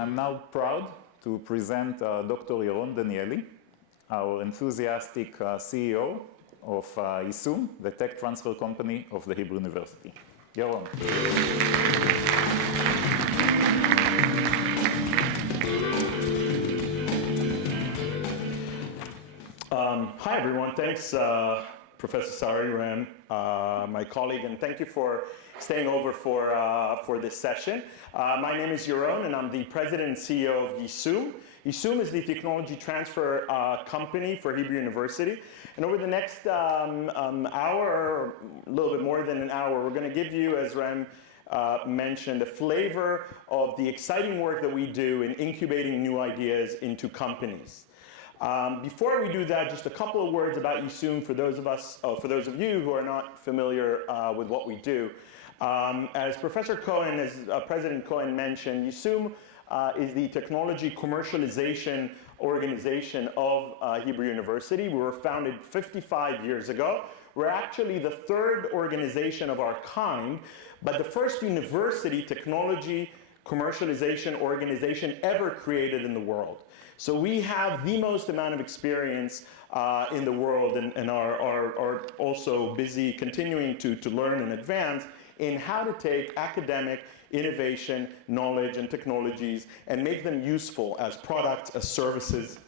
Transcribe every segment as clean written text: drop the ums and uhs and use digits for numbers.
I'm now proud to present Dr. Yaron Danieli, our enthusiastic CEO of Yissum, the tech transfer company of the Hebrew University. Yaron. Hi, everyone. Thanks, Professor Sari Ram, my colleague, and thank you for staying over for this session. My name is Yaron, and I'm the president and CEO of Yissum. Yissum is the technology transfer company for Hebrew University. And over the next hour, or a little bit more than an hour, we're going to give you, as Ram mentioned, a flavor of the exciting work that we do in incubating new ideas into companies. Before we do that, just a couple of words about Yissum for those of you who are not familiar with what we do. As Professor Cohen, as President Cohen mentioned, Yissum is the technology commercialization organization of Hebrew University. We were founded 55 years ago. We're actually the third organization of our kind, but the first university technology commercialization organization ever created in the world. So we have the most amount of experience in the world and are also busy continuing to learn and advance in how to take academic innovation, knowledge, and technologies and make them useful as products, as services,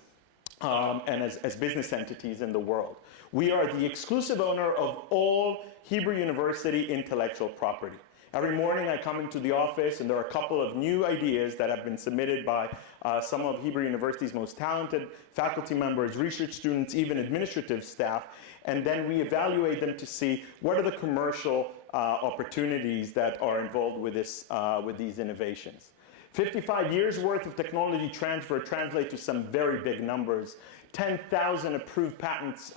and as business entities in the world. We are the exclusive owner of all Hebrew University intellectual property. Every morning I come into the office and there are a couple of new ideas that have been submitted by some of Hebrew University's most talented faculty members, research students, even administrative staff, and then we evaluate them to see what are the commercial opportunities that are involved with these innovations. 55 years worth of technology transfer translate to some very big numbers. 10,000 approved patents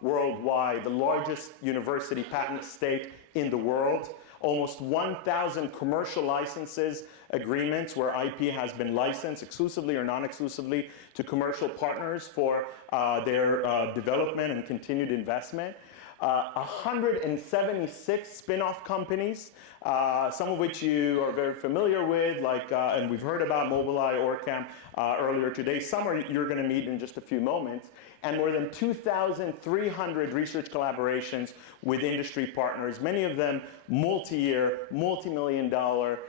worldwide, the largest university patent estate in the world. Almost 1,000 commercial licenses agreements where IP has been licensed exclusively or non-exclusively to commercial partners for their development and continued investment. 176 spin-off companies, some of which you are very familiar with, like, and we've heard about Mobileye, Orcam earlier today. Some you're going to meet in just a few moments. And more than 2,300 research collaborations with industry partners, many of them multi-year, multi-million-dollar,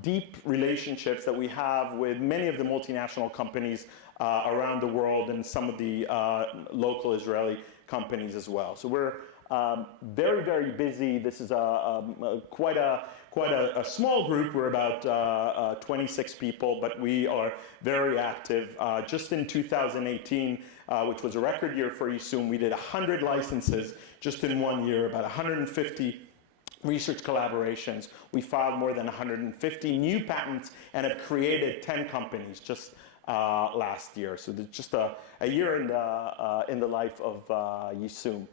deep relationships that we have with many of the multinational companies around the world and some of the local Israeli companies as well. So we're very, very busy. This is quite a small group. We're about 26 people, but we are very active. Just in 2018, which was a record year for Yissum, we did 100 licenses just in 1 year, about 150 research collaborations. We filed more than 150 new patents and have created 10 companies just last year. So there's just a year in the life of Yissum.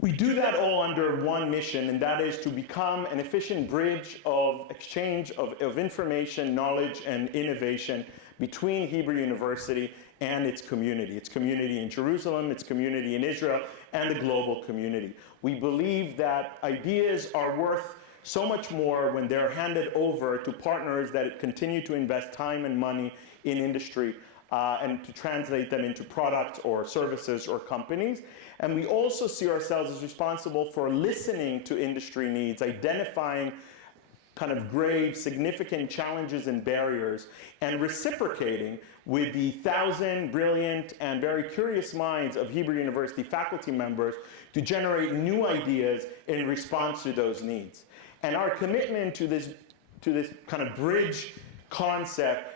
We do that all under one mission, and that is to become an efficient bridge of exchange of information, knowledge, and innovation between Hebrew University and its community in Jerusalem, its community in Israel, and the global community. We believe that ideas are worth so much more when they're handed over to partners that continue to invest time and money in industry and to translate them into products or services or companies. And we also see ourselves as responsible for listening to industry needs, identifying kind of grave, significant challenges and barriers, and reciprocating with the 1,000 brilliant and very curious minds of Hebrew University faculty members to generate new ideas in response to those needs. And our commitment to this kind of bridge concept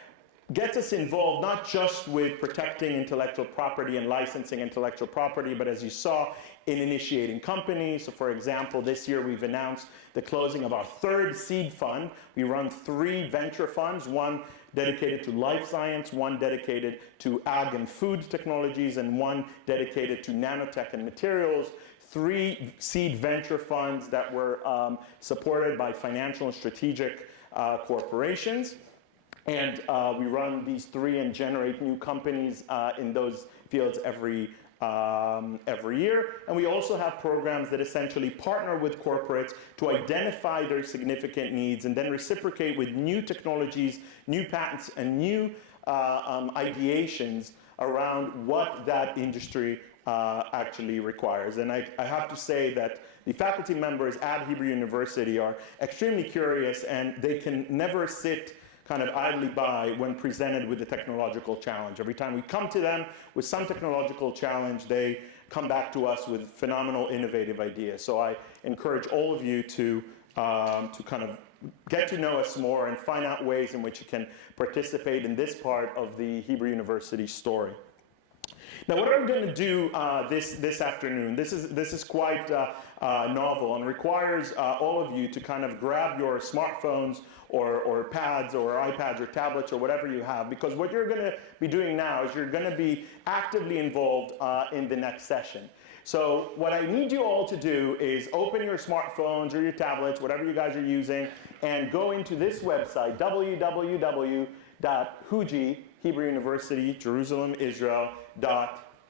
gets us involved not just with protecting intellectual property and licensing intellectual property, but as you saw, in initiating companies. So for example, this year we've announced the closing of our third seed fund. We run 3 venture funds, one dedicated to life science, one dedicated to ag and food technologies, and one dedicated to nanotech and materials. 3 seed venture funds that were supported by financial and strategic corporations. And we run these 3 and generate new companies in those fields every every year. And we also have programs that essentially partner with corporates to identify their significant needs and then reciprocate with new technologies, new patents, and new ideations around what that industry actually requires. And I have to say that the faculty members at Hebrew University are extremely curious, and they can never sit kind of idly by when presented with a technological challenge. Every time we come to them with some technological challenge, they come back to us with phenomenal, innovative ideas. So I encourage all of you to kind of get to know us more and find out ways in which you can participate in this part of the Hebrew University story. Now, what are we going to do this afternoon? This is quite novel and requires all of you to kind of grab your smartphones or pads or iPads or tablets or whatever you have, because what you're going to be doing now is you're going to be actively involved in the next session. So what I need you all to do is open your smartphones or your tablets, whatever you guys are using, and go into this website, www.huji, Hebrew University, Jerusalem, Israel,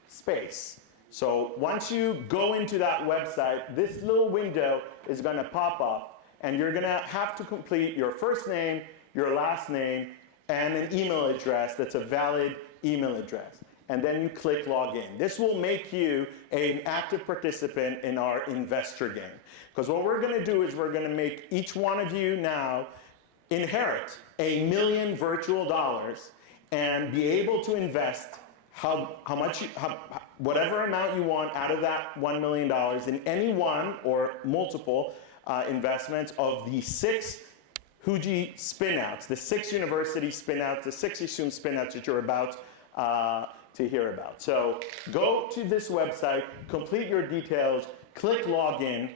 .space. So once you go into that website, this little window is going to pop up, and you're going to have to complete your first name, your last name, and an email address that's a valid email address. And then you click login. This will make you an active participant in our investor game. Because what we're going to do is we're going to make each one of you now inherit $1 million virtual dollars and be able to invest whatever amount you want out of that $1 million in any one or multiple investments of the 6 Huji spinouts, the 6 university spinouts, the 6 Yissum spinouts that you're about to hear about. So go to this website, complete your details, click login.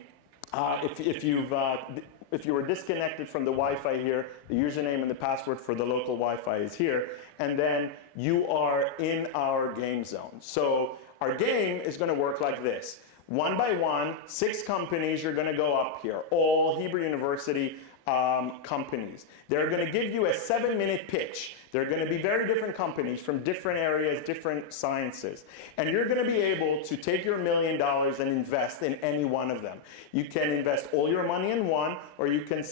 If you were disconnected from the Wi-Fi here, the username and the password for the local Wi-Fi is here, and then you are in our game zone. So our game is going to work like this. One by one, 6 companies are going to go up here, all Hebrew University companies. They're going to give you a 7-minute pitch. They're going to be very different companies from different areas, different sciences. And you're going to be able to take your $1 million and invest in any one of them. You can invest all your money in one, or you can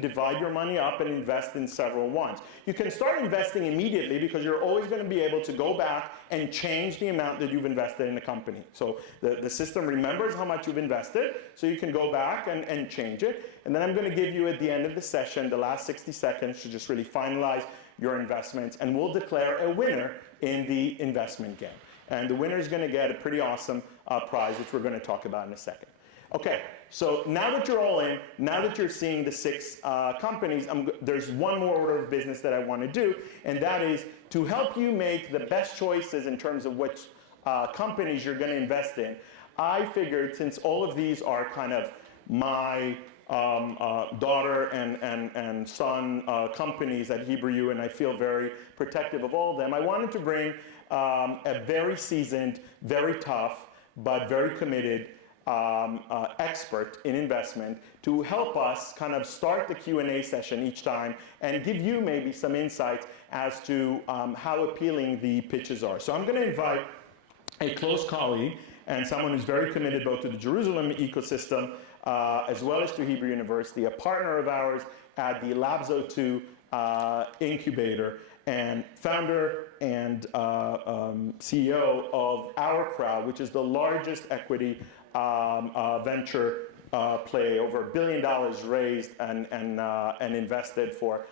divide your money up and invest in several ones. You can start investing immediately because you're always going to be able to go back and change the amount that you've invested in the company. So the system remembers how much you've invested, so you can go back and change it. And then I'm going to give you at the end of the session the last 60 seconds to just really finalize your investments, and we'll declare a winner in the investment game. And the winner is going to get a pretty awesome prize, which we're going to talk about in a second. Okay, so now that you're all in, now that you're seeing the 6 companies, there's one more order of business that I want to do, and that is to help you make the best choices in terms of which companies you're going to invest in. I figured, since all of these are kind of my daughter and son companies at Hebrew U, and I feel very protective of all of them, I wanted to bring a very seasoned, very tough, but very committed expert in investment to help us kind of start the Q&A session each time and give you maybe some insights as to how appealing the pitches are. So I'm going to invite a close colleague and someone who's very committed both to the Jerusalem ecosystem as well as to Hebrew University, a partner of ours at the Labs02 incubator, and founder and CEO of Our Crowd, which is the largest equity venture play, over $1 billion raised and invested for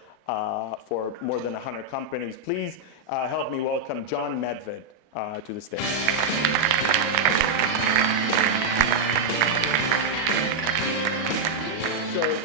more than 100 companies. Please help me welcome John Medved to the stage. So,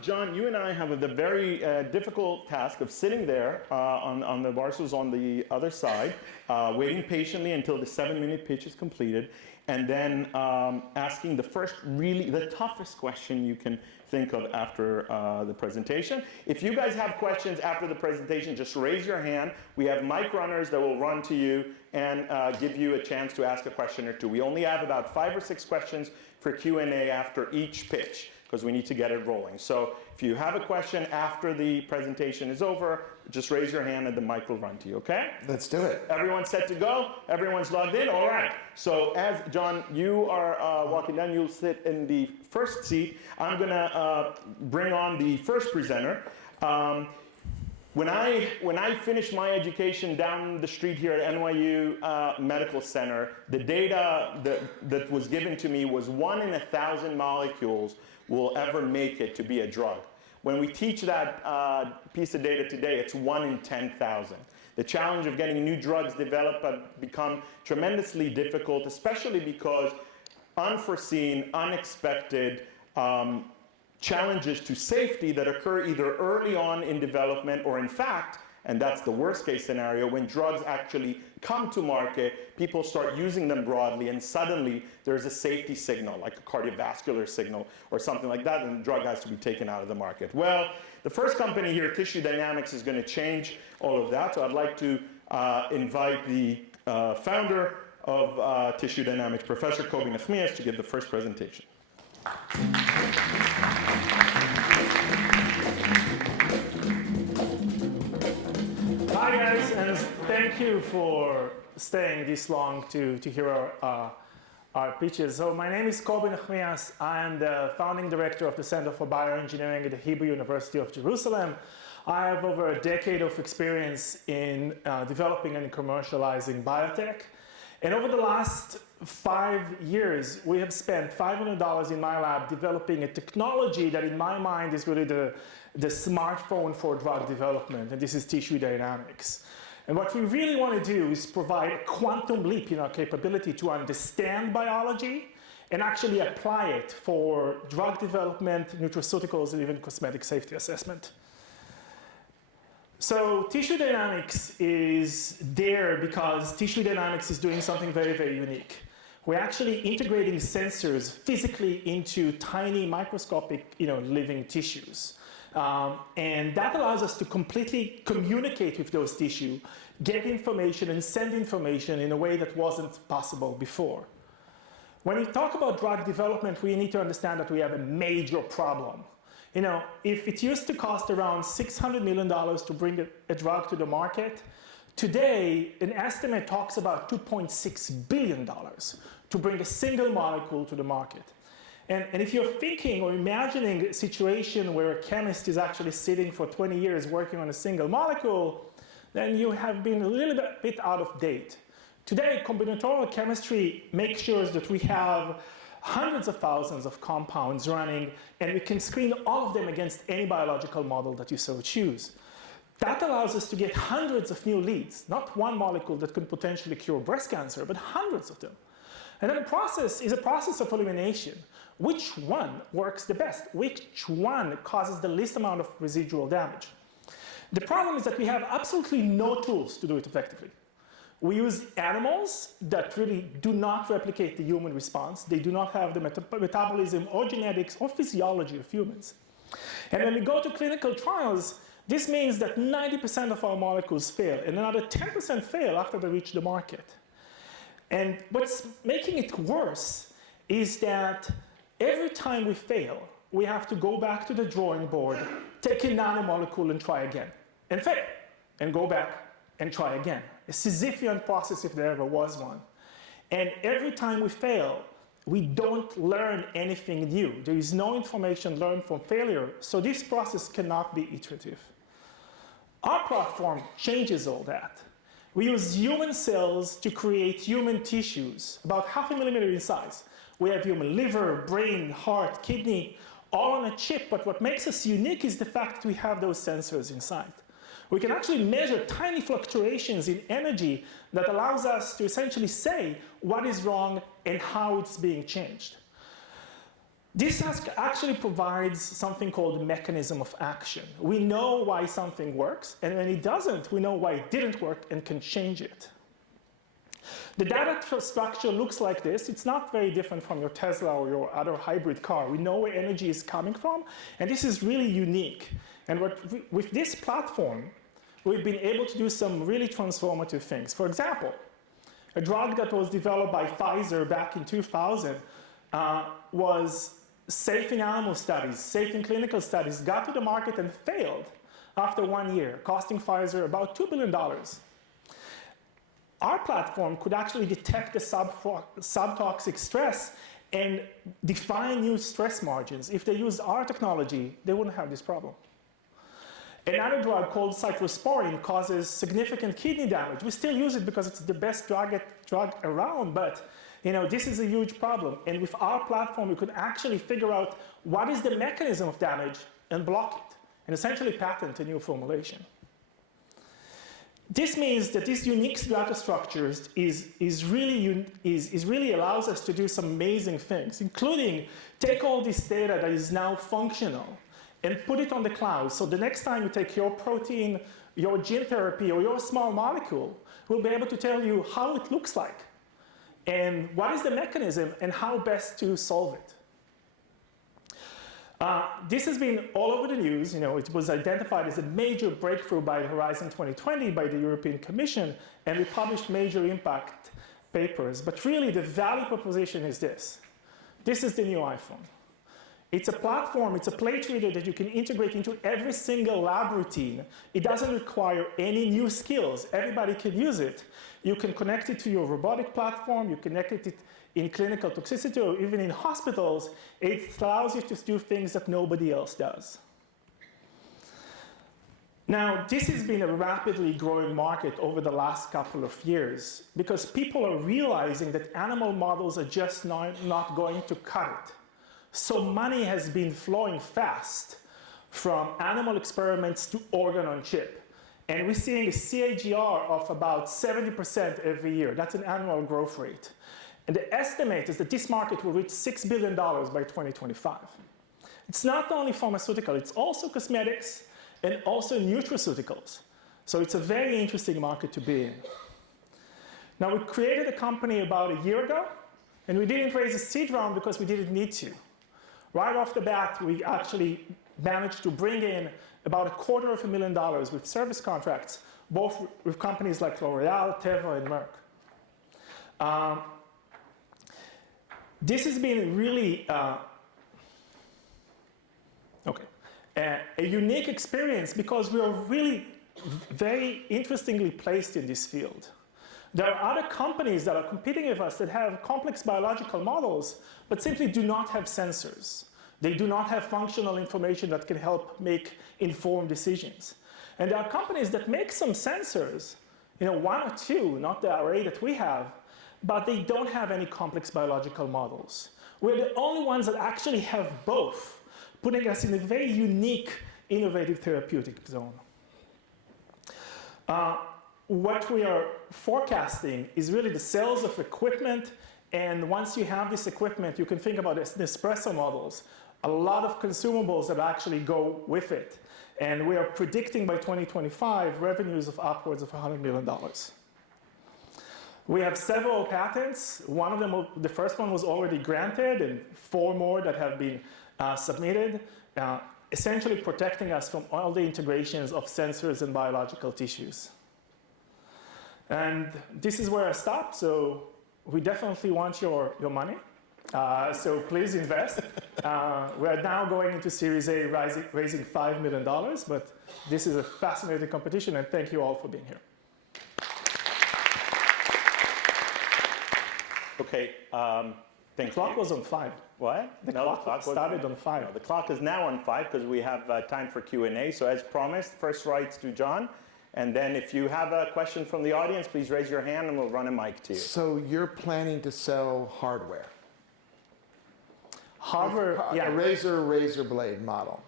John, you and I have the very difficult task of sitting there on the bar stools on the other side, waiting patiently until the 7-minute pitch is completed, and then asking the toughest question you can think of after the presentation. If you guys have questions after the presentation, just raise your hand. We have mic runners that will run to you and give you a chance to ask a question or two. We only have about 5 or 6 questions for Q&A after each pitch, because we need to get it rolling. So if you have a question after the presentation is over, just raise your hand and the mic will run to you, okay? Let's do it. Everyone's set to go? Everyone's logged in? All right. So as John, you are walking down, you'll sit in the first seat. I'm going to bring on the first presenter. When I finished my education down the street here at NYU Medical Center, the data that was given to me was 1 in 1,000 molecules will ever make it to be a drug. When we teach that piece of data today, it's 1 in 10,000. The challenge of getting new drugs developed have become tremendously difficult, especially because unforeseen, unexpected challenges to safety that occur either early on in development or in fact, and that's the worst case scenario, when drugs actually come to market, people start using them broadly and suddenly there's a safety signal, like a cardiovascular signal or something like that, and the drug has to be taken out of the market. Well, the first company here, Tissue Dynamics, is going to change all of that. So I'd like to invite the founder of Tissue Dynamics, Professor Kobi Nachmias, to give the first presentation. Hi guys, and thank you for staying this long to hear our pitches. So my name is Kobi Nachmias. I am the founding director of the Center for Bioengineering at the Hebrew University of Jerusalem. I have over a decade of experience in developing and commercializing biotech. And over the last 5 years, we have spent $500 in my lab developing a technology that in my mind is really the smartphone for drug development, and this is tissue dynamics. And what we really want to do is provide a quantum leap in our capability to understand biology and actually apply it for drug development, nutraceuticals, and even cosmetic safety assessment. So tissue dynamics is there because tissue dynamics is doing something very, very unique. We're actually integrating sensors physically into tiny microscopic, living tissues. And that allows us to completely communicate with those tissues, get information and send information in a way that wasn't possible before. When we talk about drug development, we need to understand that we have a major problem. If it used to cost around $600 million to bring a drug to the market, today an estimate talks about $2.6 billion to bring a single molecule to the market. And if you're thinking or imagining a situation where a chemist is actually sitting for 20 years working on a single molecule, then you have been a little bit out of date. Today, combinatorial chemistry makes sure that we have hundreds of thousands of compounds running, and we can screen all of them against any biological model that you so choose. That allows us to get hundreds of new leads, not one molecule that could potentially cure breast cancer, but hundreds of them. And then the process is a process of elimination. Which one works the best? Which one causes the least amount of residual damage? The problem is that we have absolutely no tools to do it effectively. We use animals that really do not replicate the human response. They do not have the metabolism or genetics or physiology of humans. And when we go to clinical trials, this means that 90% of our molecules fail, and another 10% fail after they reach the market. And what's making it worse is that every time we fail, we have to go back to the drawing board, take a nanomolecule and try again, and fail, and go back and try again. A Sisyphean process if there ever was one. And every time we fail, we don't learn anything new. There is no information learned from failure, so this process cannot be iterative. Our platform changes all that. We use human cells to create human tissues, about 0.5 millimeter in size. We have human liver, brain, heart, kidney, all on a chip, but what makes us unique is the fact that we have those sensors inside. We can actually measure tiny fluctuations in energy that allows us to essentially say what is wrong and how it's being changed. This actually provides something called a mechanism of action. We know why something works, and when it doesn't, we know why it didn't work and can change it. The data structure looks like this. It's not very different from your Tesla or your other hybrid car. We know where energy is coming from, and this is really unique. And with this platform, we've been able to do some really transformative things. For example, a drug that was developed by Pfizer back in 2000 was safe in animal studies, safe in clinical studies, got to the market and failed after 1 year, costing Pfizer about $2 billion. Our platform could actually detect the subtoxic stress and define new stress margins. If they used our technology, they wouldn't have this problem. Another drug called cyclosporine causes significant kidney damage. We still use it because it's the best drug around, but this is a huge problem. And with our platform, we could actually figure out what is the mechanism of damage and block it, and essentially patent a new formulation. This means that this unique data structures really allows us to do some amazing things, including take all this data that is now functional and put it on the cloud. So the next time you take your protein, your gene therapy, or your small molecule, we'll be able to tell you how it looks like and what is the mechanism and how best to solve it. This has been all over the news. It was identified as a major breakthrough by Horizon 2020 by the European Commission, and we published major impact papers. But really, the value proposition is this. This is the new iPhone. It's a platform, it's a plate reader that you can integrate into every single lab routine. It doesn't require any new skills. Everybody can use it. You can connect it to your robotic platform. You connect it in clinical toxicity or even in hospitals. It allows you to do things that nobody else does. Now, this has been a rapidly growing market over the last couple of years because people are realizing that animal models are just not going to cut it. So money has been flowing fast from animal experiments to organ on chip. And we're seeing a CAGR of about 70% every year. That's an annual growth rate. And the estimate is that this market will reach $6 billion by 2025. It's not only pharmaceutical, it's also cosmetics and also nutraceuticals. So it's a very interesting market to be in. Now, we created a company about a year ago, and we didn't raise a seed round because we didn't need to. Right off the bat, we actually managed to bring in about $250,000 with service contracts, both with companies like L'Oreal, Teva, and Merck. This has been really a unique experience because we are really very interestingly placed in this field. There are other companies that are competing with us that have complex biological models, but simply do not have sensors. They do not have functional information that can help make informed decisions. And there are companies that make some sensors, one or two, not the array that we have, but they don't have any complex biological models. We're the only ones that actually have both, putting us in a very unique, innovative therapeutic zone. What we are forecasting is really the sales of equipment, and once you have this equipment, you can think about Nespresso models, a lot of consumables that actually go with it. And we are predicting by 2025 revenues of upwards of $100 million. We have several patents. One of them, the first one was already granted, and 4 more that have been submitted, essentially protecting us from all the integrations of sensors and biological tissues. And this is where I stop, so we definitely want your money. So please invest. We are now going into Series A, raising $5 million, but this is a fascinating competition, and thank you all for being here. Okay, thank you. The clock was on 5. What? The clock started on 5. No, the clock is now on 5 because we have time for Q&A. So as promised, first rights to John. And then if you have a question from the audience, please raise your hand and we'll run a mic to you. So you're planning to sell hardware? Hardware, yeah. A razor blade model.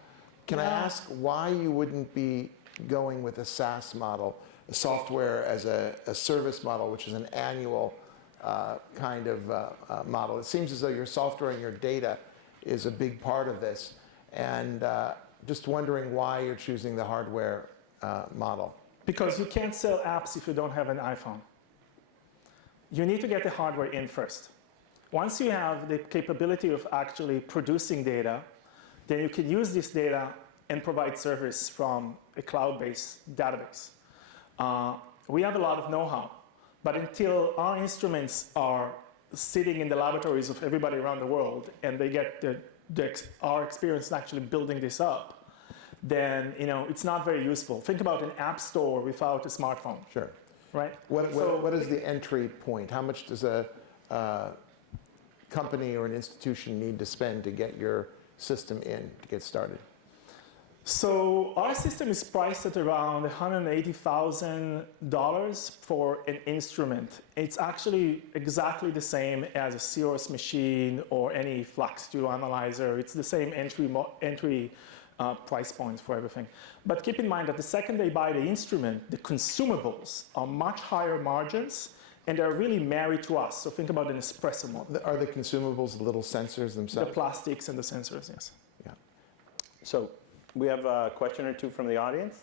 Can I ask why you wouldn't be going with a SaaS model, a software as a service model, which is an annual kind of model? It seems as though your software and your data is a big part of this. And just wondering why you're choosing the hardware model. Because you can't sell apps if you don't have an iPhone. You need to get the hardware in first. Once you have the capability of actually producing data, then you can use this data and provide service from a cloud-based database. We have a lot of know-how, but until our instruments are sitting in the laboratories of everybody around the world and they get the our experience in actually building this up, then it's not very useful. Think about an app store without a smartphone. Sure. Right? What is the entry point? How much does a company or an institution need to spend to get your system in, to get started? So our system is priced at around $180,000 for an instrument. It's actually exactly the same as a Cirrus machine or any FluxQ analyzer. It's the same entry price points for everything. But keep in mind that the second they buy the instrument, the consumables are much higher margins, and they're really married to us. So think about an espresso model. Are the consumables the little sensors themselves? The plastics and the sensors, yes. Yeah. So we have a question or two from the audience.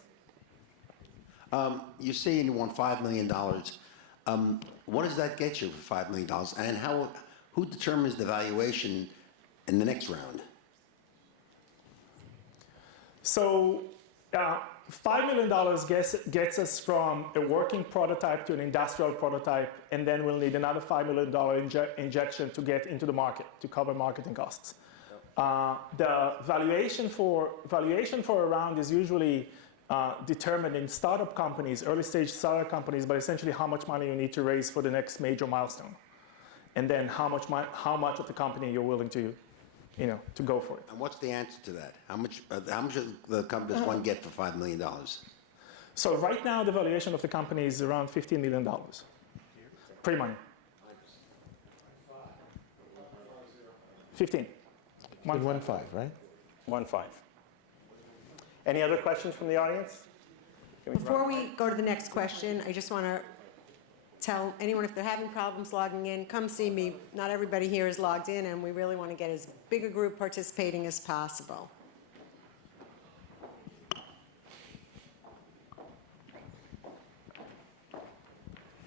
You're saying you want $5 million. What does that get you for $5 million? And who determines the valuation in the next round? So $5 million gets us from a working prototype to an industrial prototype, and then we'll need another $5 million injection to get into the market, to cover marketing costs. The valuation for a round is usually determined in startup companies, early stage startup companies, but essentially how much money you need to raise for the next major milestone, and then how much of the company you're willing to go for it. And what's the answer to that? How much of the company does one get for $5 million? So right now the valuation of the company is around $15 million, pre-money. 15. 1.5, right? 1.5. Any other questions from the audience? Before we go to the next question, I just want to tell anyone if they're having problems logging in, come see me. Not everybody here is logged in, and we really want to get as big a group participating as possible.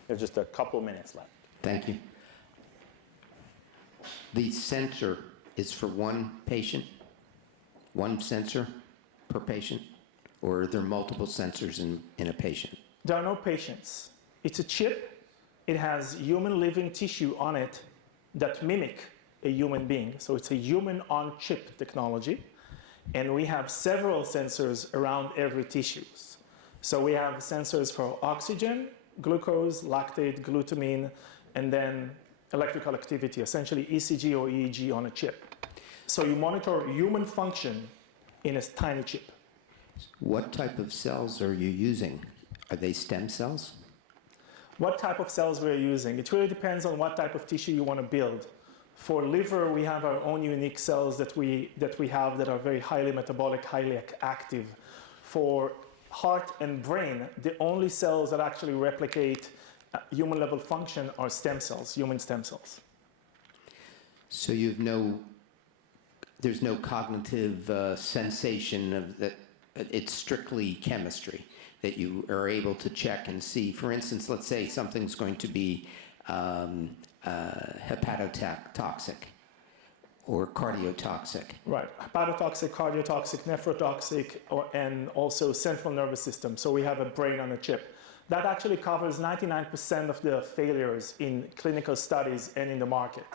There's just a couple of minutes left. Thank you. The sensor is for one patient? One sensor per patient? Or are there multiple sensors in a patient? There are no patients. It's a chip. It has human living tissue on it that mimic a human being. So it's a human on chip technology. And we have several sensors around every tissue. So we have sensors for oxygen, glucose, lactate, glutamine, and then electrical activity, essentially ECG or EEG on a chip. So you monitor human function in a tiny chip. What type of cells are you using? Are they stem cells? What type of cells we're using? It really depends on what type of tissue you want to build. For liver, we have our own unique cells that we have that are very highly metabolic, highly active. For heart and brain, the only cells that actually replicate human level function are stem cells, human stem cells. So there's no cognitive sensation of that. It's strictly chemistry that you are able to check and see. For instance, let's say something's going to be hepatotoxic or cardiotoxic. Right, hepatotoxic, cardiotoxic, nephrotoxic, and also central nervous system. So we have a brain on a chip. That actually covers 99% of the failures in clinical studies and in the market.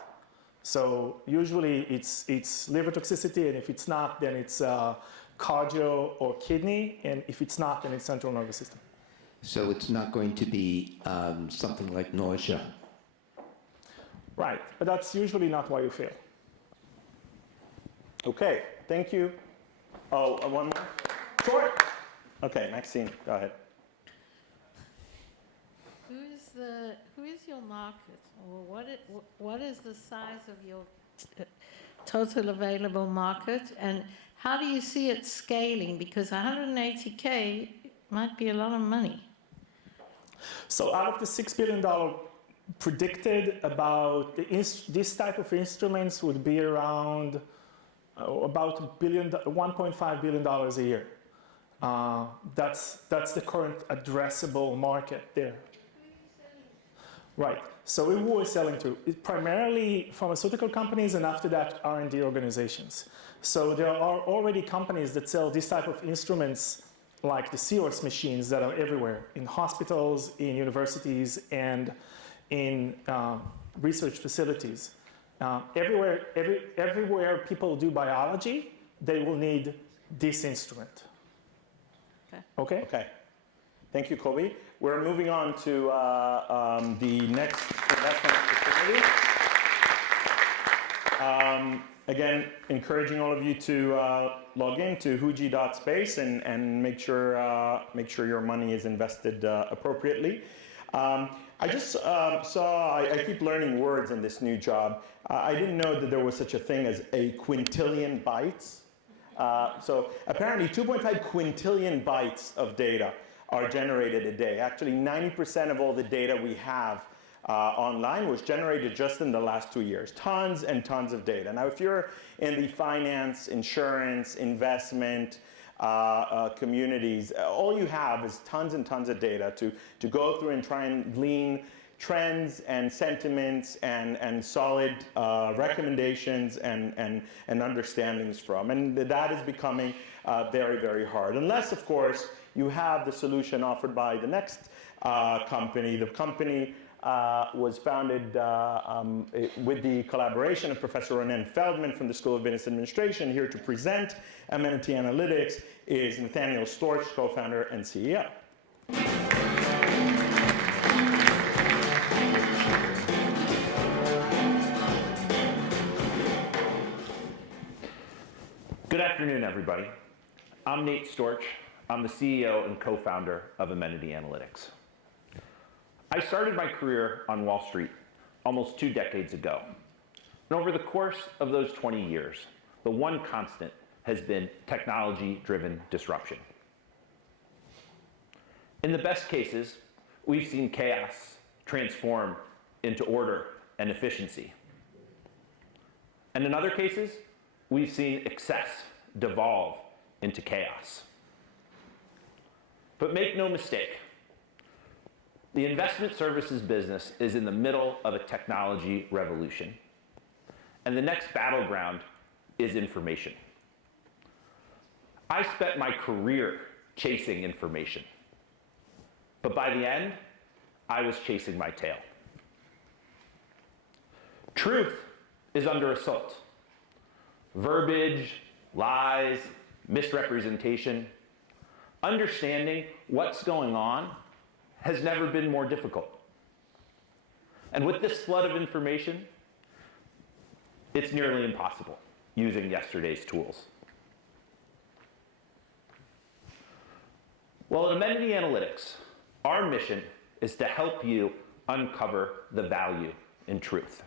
So usually it's liver toxicity, and if it's not, then it's cardio or kidney, and if it's not, then it's central nervous system. So it's not going to be something like nausea. Right, but that's usually not why you fail. Okay, thank you. Oh, one more? Sure. Okay, Maxine, go ahead. Who is your market, or what is the size of your total available market, and how do you see it scaling? Because 180K might be a lot of money. So out of the $6 billion predicted, about this type of instruments would be around about $1.5 billion a year. That's the current addressable market there. Right. So who we're selling to? Primarily pharmaceutical companies, and after that R&D organizations. So there are already companies that sell this type of instruments, like the Cirrus machines, that are everywhere in hospitals, in universities, and in research facilities. Everywhere people do biology, they will need this instrument. Okay? Okay. Thank you, Kobe. We're moving on to the next investment opportunity. Again, encouraging all of you to log in to huji.space and make sure your money is invested appropriately. I just I keep learning words in this new job. I didn't know that there was such a thing as a quintillion bytes. So apparently 2.5 quintillion bytes of data are generated a day. Actually, 90% of all the data we have online was generated just in the last 2 years. Tons and tons of data. Now, if you're in the finance, insurance, investment communities, all you have is tons and tons of data to go through and try and glean trends and sentiments and solid recommendations and understandings from. And that is becoming very, very hard. Unless, of course, you have the solution offered by the next company. The company was founded with the collaboration of Professor Ronen Feldman from the School of Business Administration. Here to present Amenity Analytics is Nathaniel Storch, co-founder and CEO. Good afternoon, everybody. I'm Nate Storch. I'm the CEO and co-founder of Amenity Analytics. I started my career on Wall Street almost 2 decades ago. And over the course of those 20 years, the one constant has been technology-driven disruption. In the best cases, we've seen chaos transform into order and efficiency. And in other cases, we've seen excess devolve into chaos. But make no mistake, the investment services business is in the middle of a technology revolution. And the next battleground is information. I spent my career chasing information. But by the end, I was chasing my tail. Truth is under assault. Verbiage, lies, misrepresentation. Understanding what's going on has never been more difficult. And with this flood of information, it's nearly impossible using yesterday's tools. Well, at Amenity Analytics, our mission is to help you uncover the value in truth.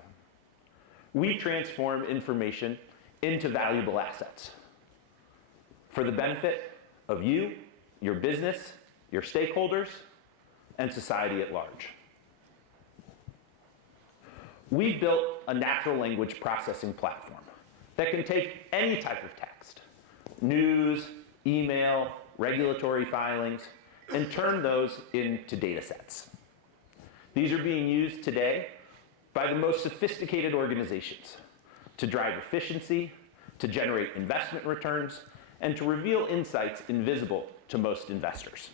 We transform information into valuable assets for the benefit of you, your business, your stakeholders, and society at large. We've built a natural language processing platform that can take any type of text, news, email, regulatory filings, and turn those into data sets. These are being used today by the most sophisticated organizations to drive efficiency, to generate investment returns, and to reveal insights invisible to most investors.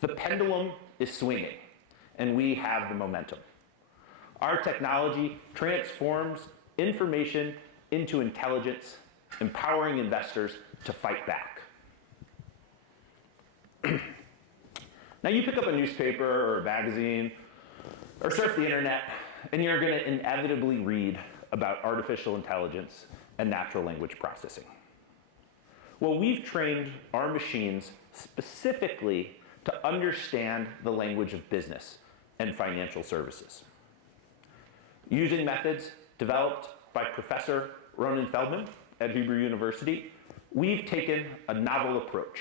The pendulum is swinging, and we have the momentum. Our technology transforms information into intelligence, empowering investors to fight back. Now, you pick up a newspaper or a magazine or surf the internet, and you're going to inevitably read about artificial intelligence and natural language processing. Well, we've trained our machines specifically to understand the language of business and financial services. Using methods developed by Professor Ronen Feldman at Hebrew University, we've taken a novel approach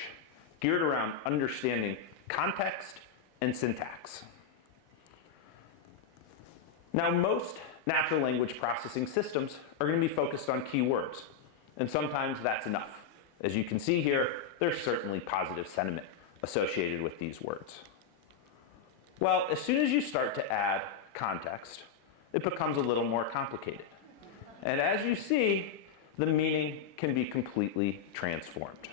geared around understanding context and syntax. Now, most natural language processing systems are going to be focused on keywords, and sometimes that's enough. As you can see here, there's certainly positive sentiment associated with these words. Well, as soon as you start to add context, it becomes a little more complicated. And as you see, the meaning can be completely transformed.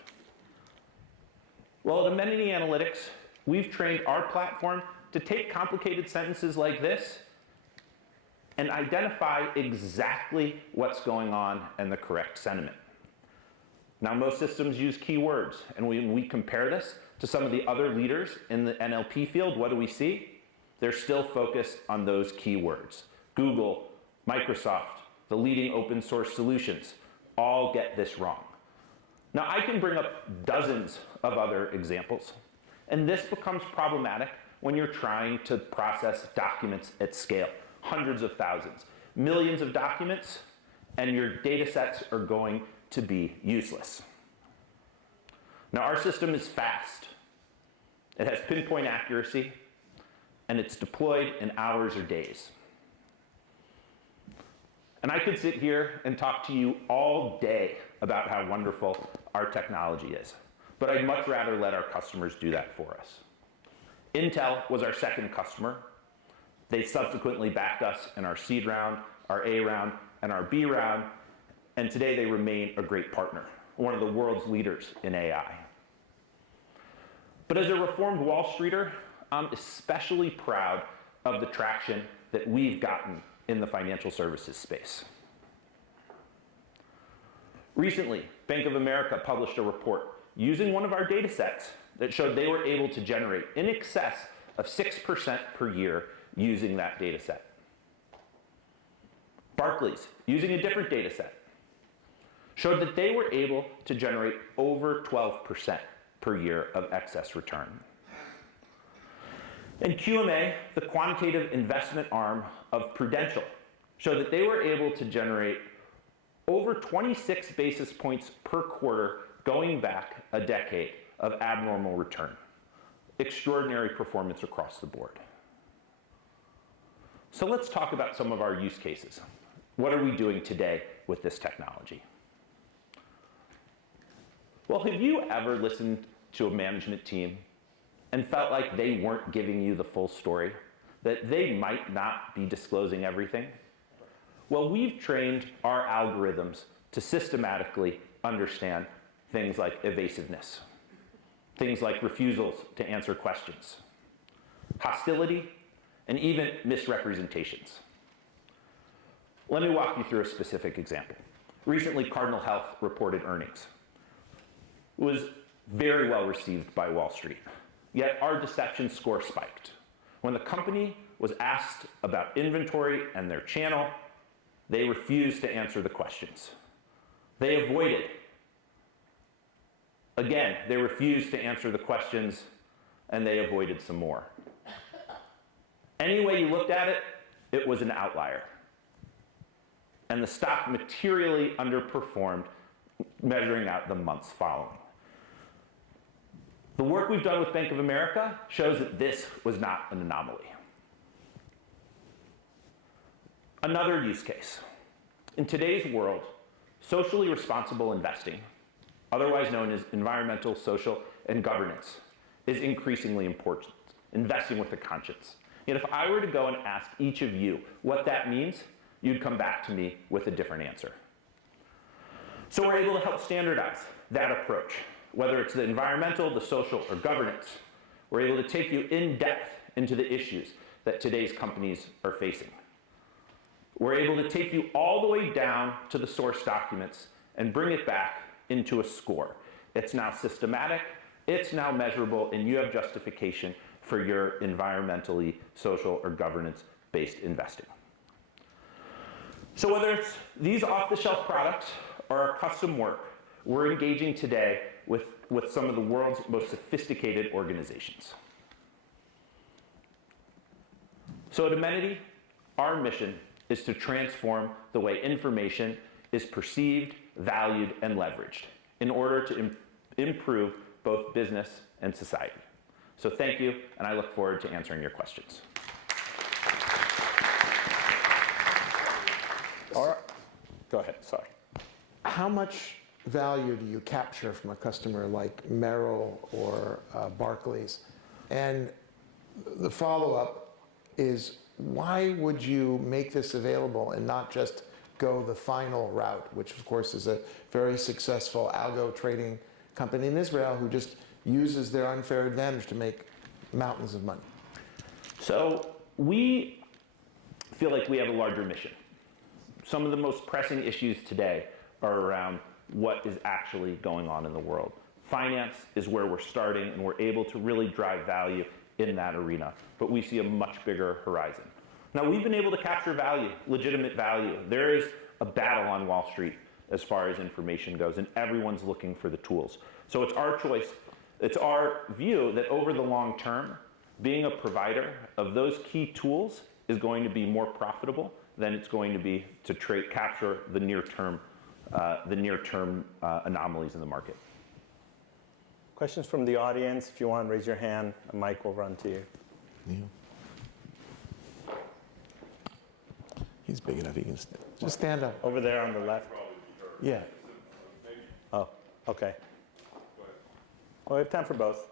Well, at Amenity Analytics, we've trained our platform to take complicated sentences like this and identify exactly what's going on and the correct sentiment. Now, most systems use keywords, and when we compare this to some of the other leaders in the NLP field, what do we see? They're still focused on those keywords. Google, Microsoft, the leading open source solutions all get this wrong. Now, I can bring up dozens of other examples, and this becomes problematic when you're trying to process documents at scale, hundreds of thousands, millions of documents, and your data sets are going to be useless. Now, our system is fast. It has pinpoint accuracy, and it's deployed in hours or days. And I could sit here and talk to you all day about how wonderful our technology is, but I'd much rather let our customers do that for us. Intel was our second customer. They subsequently backed us in our seed round, our A round, and our B round, and today they remain a great partner, one of the world's leaders in AI. But as a reformed Wall Streeter, I'm especially proud of the traction that we've gotten in the financial services space. Recently, Bank of America published a report using one of our data sets that showed they were able to generate in excess of 6% per year using that data set. Barclays, using a different data set, showed that they were able to generate over 12% per year of excess return. And QMA, the quantitative investment arm of Prudential, showed that they were able to generate over 26 basis points per quarter going back a decade of abnormal return. Extraordinary performance across the board. So let's talk about some of our use cases. What are we doing today with this technology? Well, have you ever listened to a management team and felt like they weren't giving you the full story, that they might not be disclosing everything? Well, we've trained our algorithms to systematically understand things like evasiveness, things like refusals to answer questions, hostility, and even misrepresentations. Let me walk you through a specific example. Recently, Cardinal Health reported earnings. It was very well received by Wall Street, yet our deception score spiked. When the company was asked about inventory and their channel, they refused to answer the questions. They avoided. Again, they refused to answer the questions, and they avoided some more. Any way you looked at it, it was an outlier. And the stock materially underperformed, measuring out the months following. The work we've done with Bank of America shows that this was not an anomaly. Another use case. In today's world, socially responsible investing, otherwise known as environmental, social, and governance, is increasingly important. Investing with a conscience. Yet if I were to go and ask each of you what that means, you'd come back to me with a different answer. So we're able to help standardize that approach, whether it's the environmental, the social, or governance. We're able to take you in depth into the issues that today's companies are facing. We're able to take you all the way down to the source documents and bring it back into a score. It's now systematic, it's now measurable, and you have justification for your environmentally, social, or governance-based investing. So whether it's these off-the-shelf products or our custom work, we're engaging today with some of the world's most sophisticated organizations. So at Amenity, our mission is to transform the way information is perceived, valued, and leveraged in order to improve both business and society. So thank you, and I look forward to answering your questions. All right. Go ahead, sorry. How much value do you capture from a customer like Merrill or Barclays? And the follow-up is, why would you make this available and not just go the final route, which of course is a very successful algo trading company in Israel who just uses their unfair advantage to make mountains of money? So we feel like we have a larger mission. Some of the most pressing issues today are around what is actually going on in the world. Finance is where we're starting, and we're able to really drive value in that arena, but we see a much bigger horizon. Now, we've been able to capture value, legitimate value. There is a battle on Wall Street as far as information goes, and everyone's looking for the tools. So it's our choice, it's our view that over the long term, being a provider of those key tools is going to be more profitable than it's going to be to capture the near-term anomalies in the market. Questions from the audience? If you want, raise your hand. A mic will run to you. Yeah. He's big enough. He can just stand up. Over there on the left. Yeah. Oh, okay. Well, we have time for both.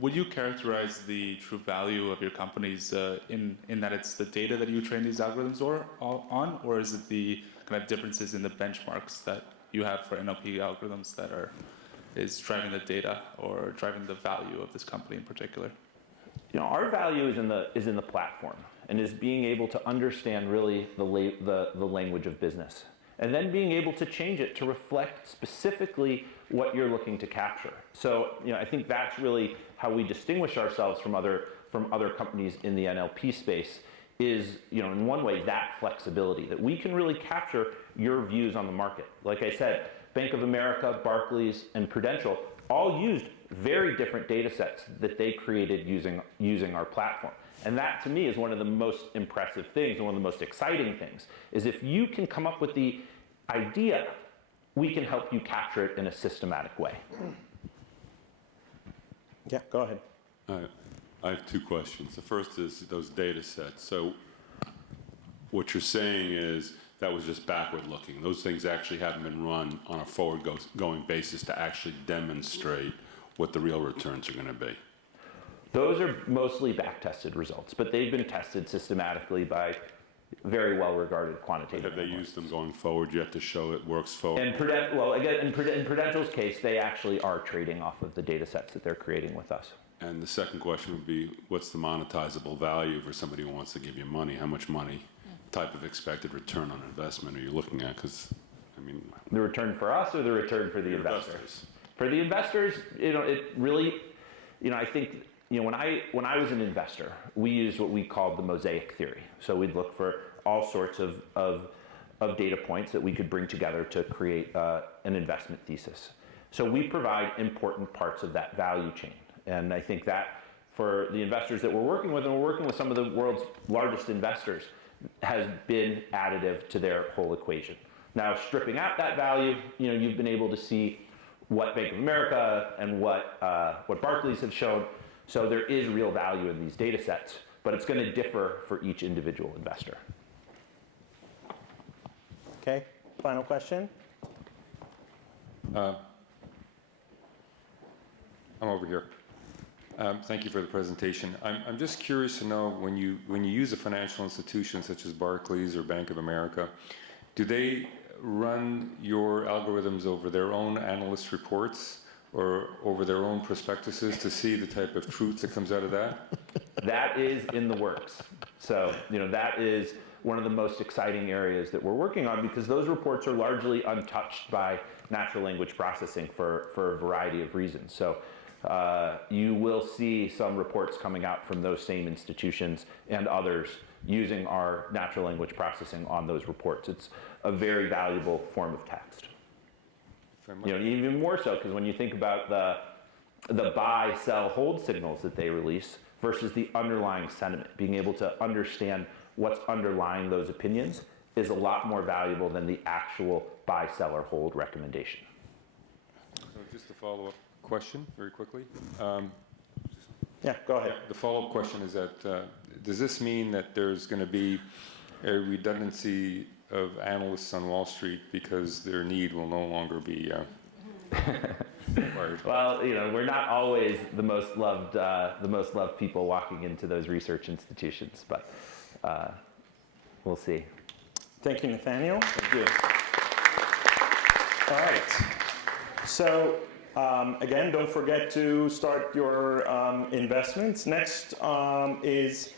Would you characterize the true value of your companies in that it's the data that you train these algorithms on, or is it the kind of differences in the benchmarks that you have for NLP algorithms that is driving the data or driving the value of this company in particular? Our value is in the platform, and is being able to understand really the language of business, and then being able to change it to reflect specifically what you're looking to capture. So I think that's really how we distinguish ourselves from other companies in the NLP space is, in one way, that flexibility, that we can really capture your views on the market. Like I said, Bank of America, Barclays, and Prudential all used very different data sets that they created using our platform. And that, to me, is one of the most impressive things and one of the most exciting things, is if you can come up with the idea, we can help you capture it in a systematic way. Yeah, go ahead. I have two questions. The first is those data sets. So what you're saying is that was just backward looking. Those things actually haven't been run on a forward going basis to actually demonstrate what the real returns are going to be. Those are mostly back-tested results, but they've been tested systematically by very well-regarded quantitative Have they analysts. used them going forward yet to show it works forward? And in Prudential's case, they actually are trading off of the data sets that they're creating with us. And the second question would be, what's the monetizable value for somebody who wants to give you money? How much money, type of expected return on investment are you looking at? Because, the return for us or the return for the investors? For the investors, it really, I think, when I was an investor, we used what we called the mosaic theory. So we'd look for all sorts of data points that we could bring together to create an investment thesis. So we provide important parts of that value chain. And I think that for the investors that we're working with, and we're working with some of the world's largest investors, has been additive to their whole equation. Now, stripping out that value, you've been able to see what Bank of America and what Barclays have shown. So there is real value in these data sets, but it's going to differ for each individual investor. Okay, final question. I'm over here. Thank you for the presentation. I'm just curious to know, when you use a financial institution such as Barclays or Bank of America, do they run your algorithms over their own analyst reports or over their own prospectuses to see the type of truth that comes out of that? That is in the works. So, that is one of the most exciting areas that we're working on, because those reports are largely untouched by natural language processing for a variety of reasons. So you will see some reports coming out from those same institutions and others using our natural language processing on those reports. It's a very valuable form of text. Even more so, because when you think about the buy, sell, hold signals that they release versus the underlying sentiment, being able to understand what's underlying those opinions is a lot more valuable than the actual buy, sell, or hold recommendation. So just a follow-up question, very quickly. Yeah, go ahead. The follow-up question is that, does this mean that there's going to be a redundancy of analysts on Wall Street because their need will no longer be required? Well, we're not always the most loved people walking into those research institutions, but we'll see. Thank you, Nathaniel. Thank you. All right. So again, don't forget to start your investments. Next is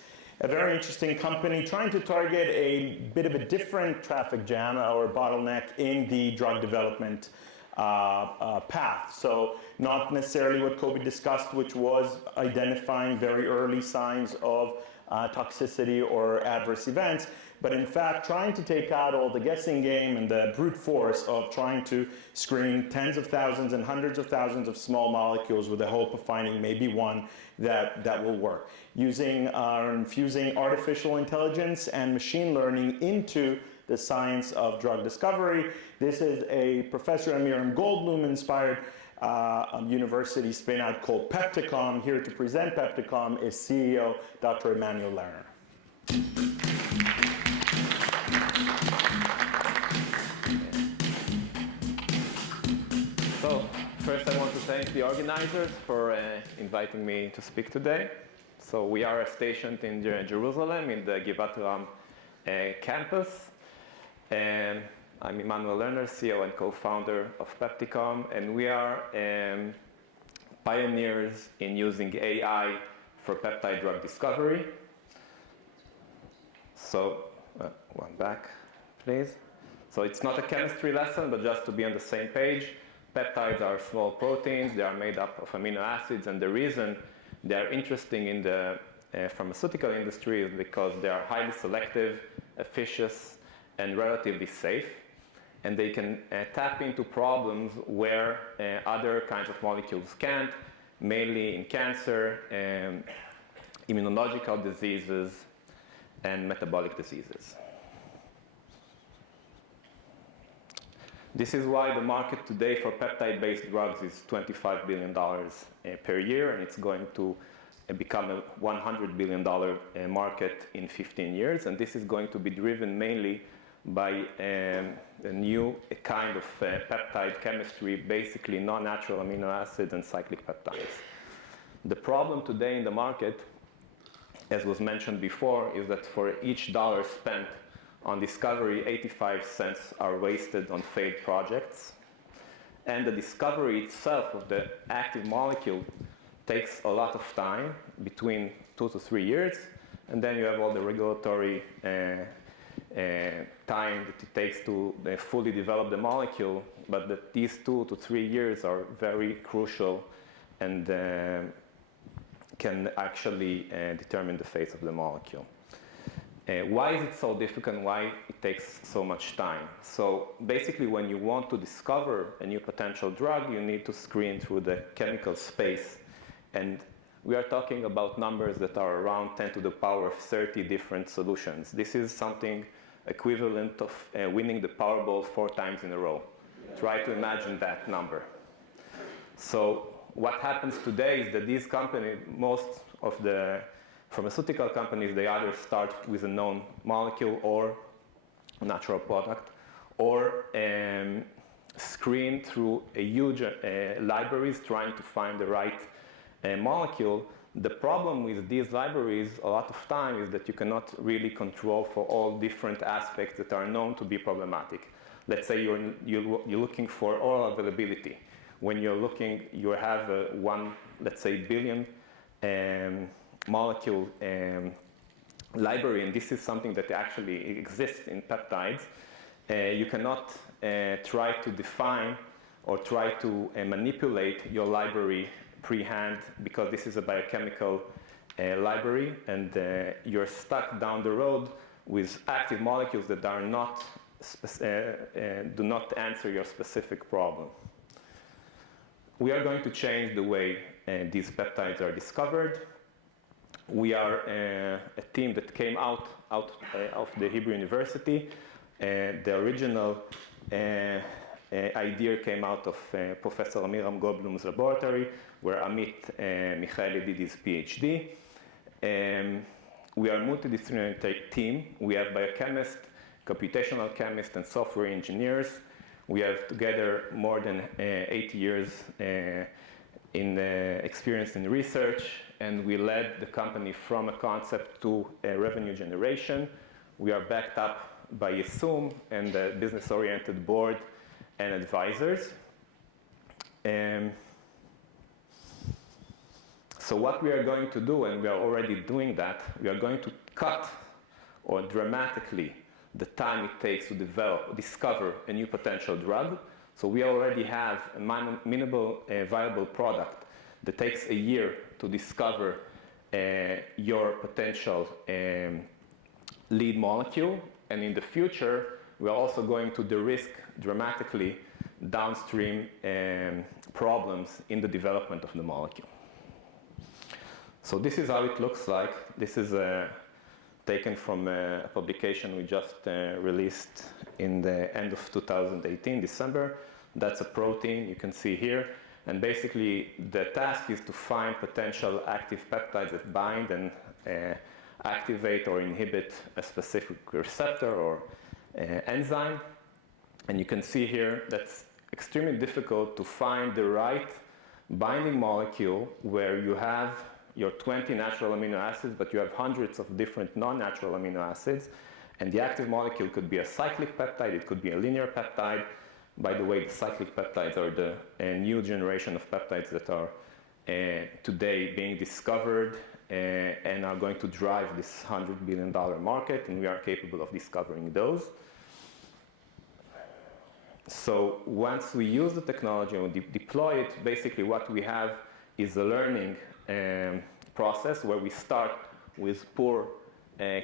a very interesting company trying to target a bit of a different traffic jam or bottleneck in the drug development path. So not necessarily what Kobe discussed, which was identifying very early signs of toxicity or adverse events, but in fact trying to take out all the guessing game and the brute force of trying to screen tens of thousands and hundreds of thousands of small molecules with the hope of finding maybe one that will work. Using infusing artificial intelligence and machine learning into the science of drug discovery. This is a Professor Amiram Goldblum inspired university spin-out called Pepticom. Here to present Pepticom is CEO Dr. Emmanuel Lerner. So, first I want to thank the organizers for inviting me to speak today. So we are stationed in Jerusalem in the Givat Ram campus. And I'm Emmanuel Lerner, CEO and co-founder of Pepticom, and we are pioneers in using AI for peptide drug discovery. So, one back, please. So it's not a chemistry lesson, but just to be on the same page. Peptides are small proteins. They are made up of amino acids, and the reason they are interesting in the pharmaceutical industry is because they are highly selective, efficacious, and relatively safe, and they can tap into problems where other kinds of molecules can't, mainly in cancer, immunological diseases, and metabolic diseases. This is why the market today for peptide-based drugs is $25 billion per year, and it's going to become a $100 billion market in 15 years, and this is going to be driven mainly by a new kind of peptide chemistry, basically non-natural amino acids and cyclic peptides. The problem today in the market, as was mentioned before, is that for each dollar spent on discovery, 85 cents are wasted on failed projects. And the discovery itself of the active molecule takes a lot of time, between 2 to 3 years, and then you have all the regulatory time that it takes to fully develop the molecule, but that these 2 to 3 years are very crucial and can actually determine the fate of the molecule. Why is it so difficult? Why it takes so much time? So basically, when you want to discover a new potential drug, you need to screen through the chemical space, and we are talking about numbers that are around 10 to the power of 30 different solutions. This is something equivalent of winning the Powerball 4 times in a row. Try to imagine that number. So what happens today is that these companies, most of the pharmaceutical companies, they either start with a known molecule or a natural product, or screen through a huge libraries trying to find the right molecule. The problem with these libraries a lot of time is that you cannot really control for all different aspects that are known to be problematic. Let's say you're looking for oral availability. When you're looking, you have one, let's say, billion molecule library, and this is something that actually exists in peptides. You cannot try to define or try to manipulate your library pre-hand, because this is a biochemical library, and you're stuck down the road with active molecules that are not do not answer your specific problem. We are going to change the way these peptides are discovered. We are a team that came out of the Hebrew University. The original idea came out of Professor Amiram Goldblum's laboratory, where Amit Michaeli did his PhD. We are a multidisciplinary team. We have biochemists, computational chemists, and software engineers. We have together more than 8 years in experience in research, and we led the company from a concept to revenue generation. We are backed up by Yissum and the business-oriented board and advisors. So what we are going to do, and we are already doing that, we are going to cut or dramatically the time it takes to discover a new potential drug. So we already have a minimal viable product that takes a year to discover your potential lead molecule. And in the future, we are also going to de-risk dramatically downstream problems in the development of the molecule. So this is how it looks like. This is taken from a publication we just released in the end of 2018, December. That's a protein you can see here. And basically, the task is to find potential active peptides that bind and activate or inhibit a specific receptor or enzyme. And you can see here that's extremely difficult to find the right binding molecule where you have your 20 natural amino acids, but you have hundreds of different non-natural amino acids. And the active molecule could be a cyclic peptide, it could be a linear peptide. By the way, the cyclic peptides are the new generation of peptides that are today being discovered and are going to drive this $100 billion market, and we are capable of discovering those. So once we use the technology and we deploy it, basically what we have is a learning process where we start with poor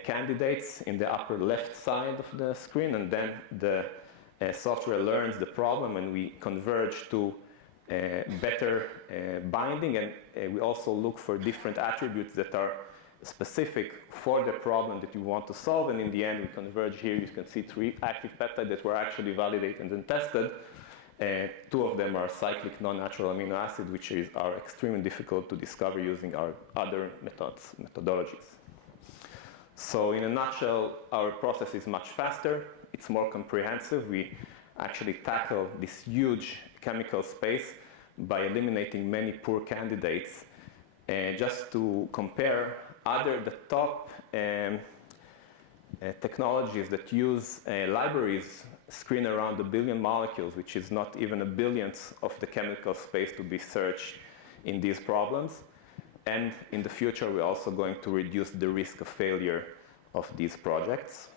candidates in the upper left side of the screen, and then the software learns the problem and we converge to better binding, and we also look for different attributes that are specific for the problem that you want to solve, and in the end we converge here. You can see 3 active peptides that were actually validated and tested. 2 of them are cyclic non-natural amino acids, which are extremely difficult to discover using our other methodologies. So in a nutshell, our process is much faster. It's more comprehensive. We actually tackle this huge chemical space by eliminating many poor candidates. Just to compare, the top technologies that use libraries screen around 1 billion molecules, which is not even a billionth of the chemical space to be searched in these problems. And in the future, we're also going to reduce the risk of failure of these projects.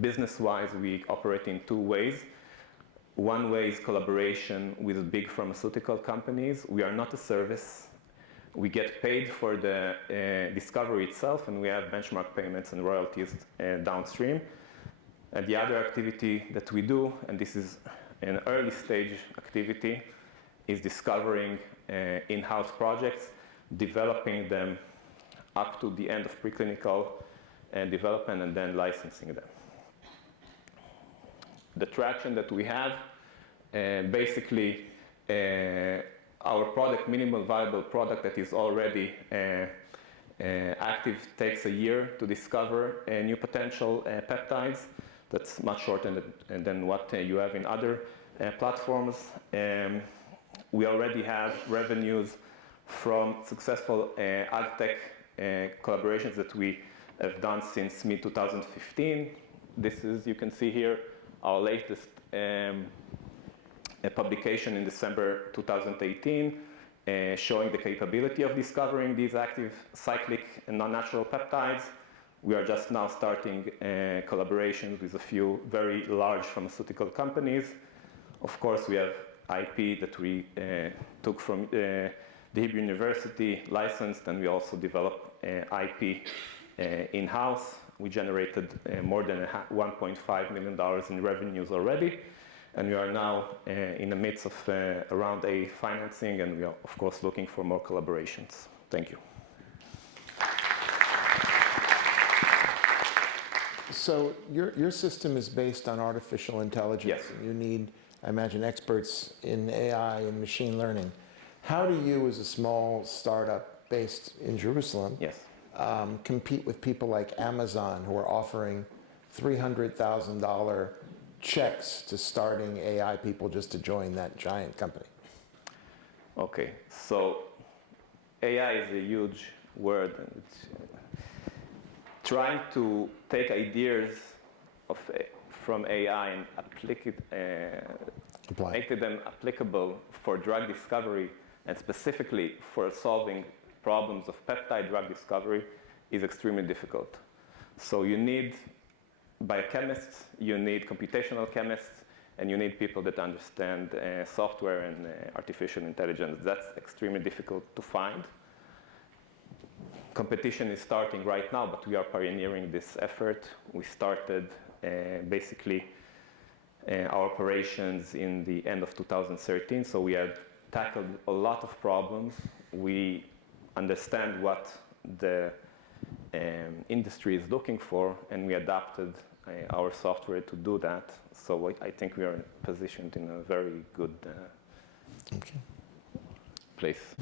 Business-wise, we operate in 2 ways. One way is collaboration with big pharmaceutical companies. We are not a service. We get paid for the discovery itself, and we have benchmark payments and royalties downstream. And the other activity that we do, and this is an early stage activity, is discovering in-house projects, developing them up to the end of preclinical development, and then licensing them. The traction that we have, basically our product, minimal viable product that is already active, takes a year to discover new potential peptides. That's much shorter than what you have in other platforms. We already have revenues from successful ag-tech collaborations that we have done since mid-2015. This is, you can see here, our latest publication in December 2018, showing the capability of discovering these active cyclic and non-natural peptides. We are just now starting collaborations with a few very large pharmaceutical companies. Of course, we have IP that we took from the Hebrew University, licensed, and we also developed IP in-house. We generated more than $1.5 million in revenues already, and we are now in the midst of round A financing, and we are, of course, looking for more collaborations. Thank you. So your system is based on artificial intelligence. Yes. You need, I imagine, experts in AI and machine learning. How do you, as a small startup based in Jerusalem, yes, compete with people like Amazon, who are offering $300,000 checks to starting AI people just to join that giant company? Okay, so AI is a huge word, and it's trying to take ideas from AI and make them applicable for drug discovery and specifically for solving problems of peptide drug discovery is extremely difficult. So you need biochemists, you need computational chemists, and you need people that understand software and artificial intelligence. That's extremely difficult to find. Competition is starting right now, but we are pioneering this effort. We started basically our operations in the end of 2013, so we had tackled a lot of problems. We understand what the industry is looking for, and we adapted our software to do that. So I think we are positioned in a very good place.